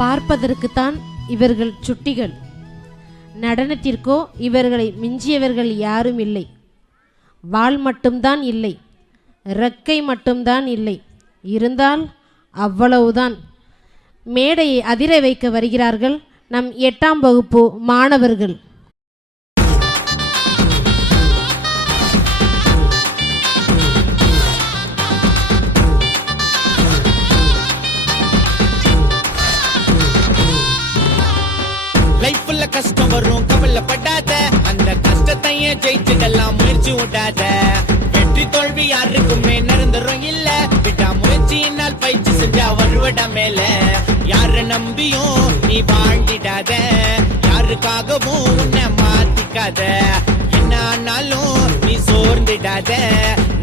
பார்ப்பதற்குத்தான் இவர்கள் சுட்டிகள். நடனத்திற்கோ இவர்களை மிஞ்சியவர்கள் யாரும் இல்லை. வாள் மட்டும்தான் இல்லை, இறக்கை மட்டும்தான் இல்லை. இருந்தால் அவ்வளவுதான். மேடையை அதிர வைக்க வருகிறார்கள் நம் 8ஆம் வகுப்பு மாணவர்கள். லைஃப்ல கஷ்டம் வரும், கவலைப்படாத. அந்த கஷ்டத்தையே ஜெயிச்சுடலாம், முயற்சி விடாத. வெற்றி தோல்வி யாருக்குமே நிரந்தரம் இல்ல. விட்டா முயற்சியினால் பயிற்சி செஞ்சா வருவடா மேல. யார நம்பியும் நீ வாழ்ந்திடாத, யாருக்காகவும் உன்னை மாத்திக்காத. என்ன ஆனாலும் நீ சோர்ந்திடாத,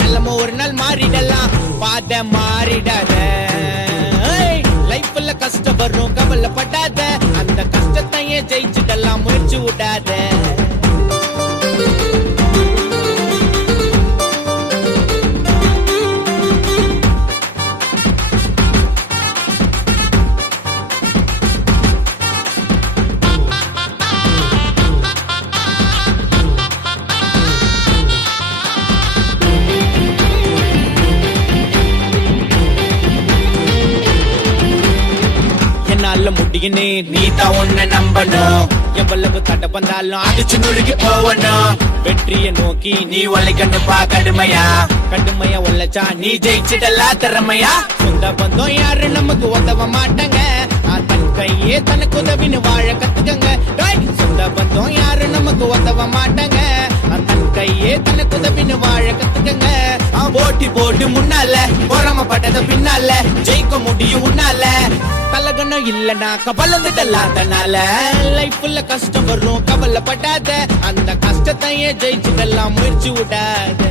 நல்லமோ ஒரு நாள் மாறிடலாம், பாத மாறிடாத. லைஃப்ல கஷ்டம் வரும், கவலைப்படாத. அந்த கஷ்டத்தையே ஜெயிச்சுடலாம், முயற்சி விடாத. முடியுன்னு நீ தான் உன்னை நம்பணும். எவ்வளவு தடை வந்தாலும் அடிச்சு நுழுகி போவணும். வெற்றியை நோக்கி நீ உழைக்கணுப்பா கடுமையா. கடுமையா உழைச்சா நீ ஜெயிச்சிடலாம் திறமையா. சொந்த பந்தம் யாரு நமக்கு உதவ மாட்டாங்க, தன் கையே தனக்கு உதவின்னு வாழ கத்துக்கங்க. சொந்த பந்தம் யாரு நமக்கு உதவ மாட்டாங்க, தன் கையே தனக்கு உதவின்னு வாழ கத்துக்கங்க. போட்டி போட்டு முன்னால, பொறாமப்பட்டத பின்னால, ஜெயிக்க முடியும் உன்னால. கலகணும் இல்லனா கவலைந்துடலாதனால. லைஃப்ல கஷ்டம் வரும், கவலைப்படாத. அந்த கஷ்டத்தையே ஜெயிச்சுடலாம், முயற்சி விடாத.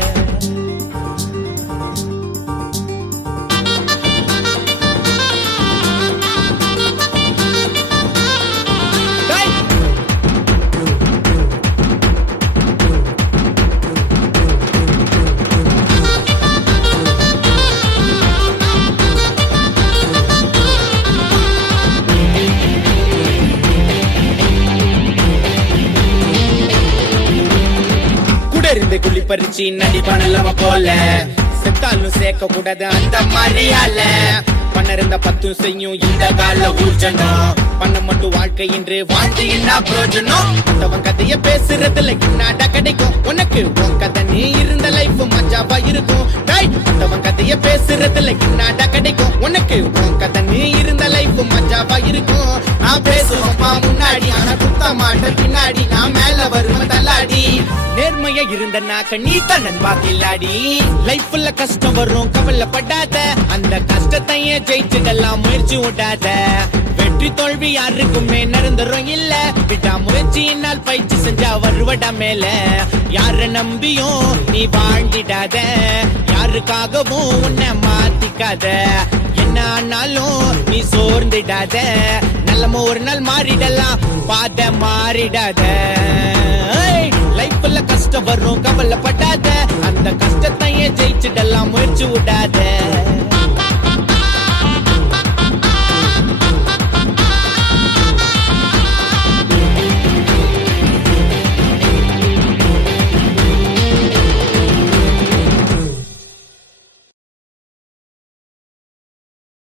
குழி பறிச்சு நடி பண்ணலவ போல, செத்தாலும் சேர்க்க கூடாது அந்த மாதிரியால. பண்ண இருந்த 10 செய்யும் இந்த கால ஊர்ஜனம். பண்ண மட்டும் வாழ்க்கை என்று வாழ்ந்து என்ன பிரயோஜனம். மத்தவன் கதைய பேசுறதுல என்னடா கிடைக்கும் உனக்கு? உன் கதை நீ இருந்த லைஃப் மஜாவா இருக்கும். மத்தவன் கதைய பேசுறதுல என்னடா கிடைக்கும் உனக்கு? உன் கதை நீ இருந்த லைஃப் மஜாவா இருக்கும். நான் பேசுவேன்ப்பா முன்னாடி, ஆனா குத்த மாட்டேன் பின்னாடி. நான் மேல வருவேன் தள்ளாடி. நேர்மையா இருந்த நாக்க நீ தான் நண்பா கில்லாடி. லைஃப்ல கஷ்டம் வரும், கவலைப்படாத. அந்த கஷ்டத்தையே ஜெயிச்சுடலாம், முயற்சி விடாத. வெற்றி தோல்வி யாருக்குமே நிரந்தரம் இல்ல. விட்டா முயற்சியினால் பயிற்சி செஞ்சா வருவடா மேல. யார நம்பியும் நீ வாழ்ந்திடாத, யாருக்காகவும் உன்னை மாத்திக்காத. என்ன ஆனாலும் நீ சோர்ந்திடாத, நல்லமோ ஒரு நாள் மாறிடலாம், பாத மாறிடாத. லைஃப்ல கஷ்டம் வரும், கவலைப்படாத. அந்த கஷ்டத்தையே ஜெயிச்சுடலாம், முயற்சி விடாத.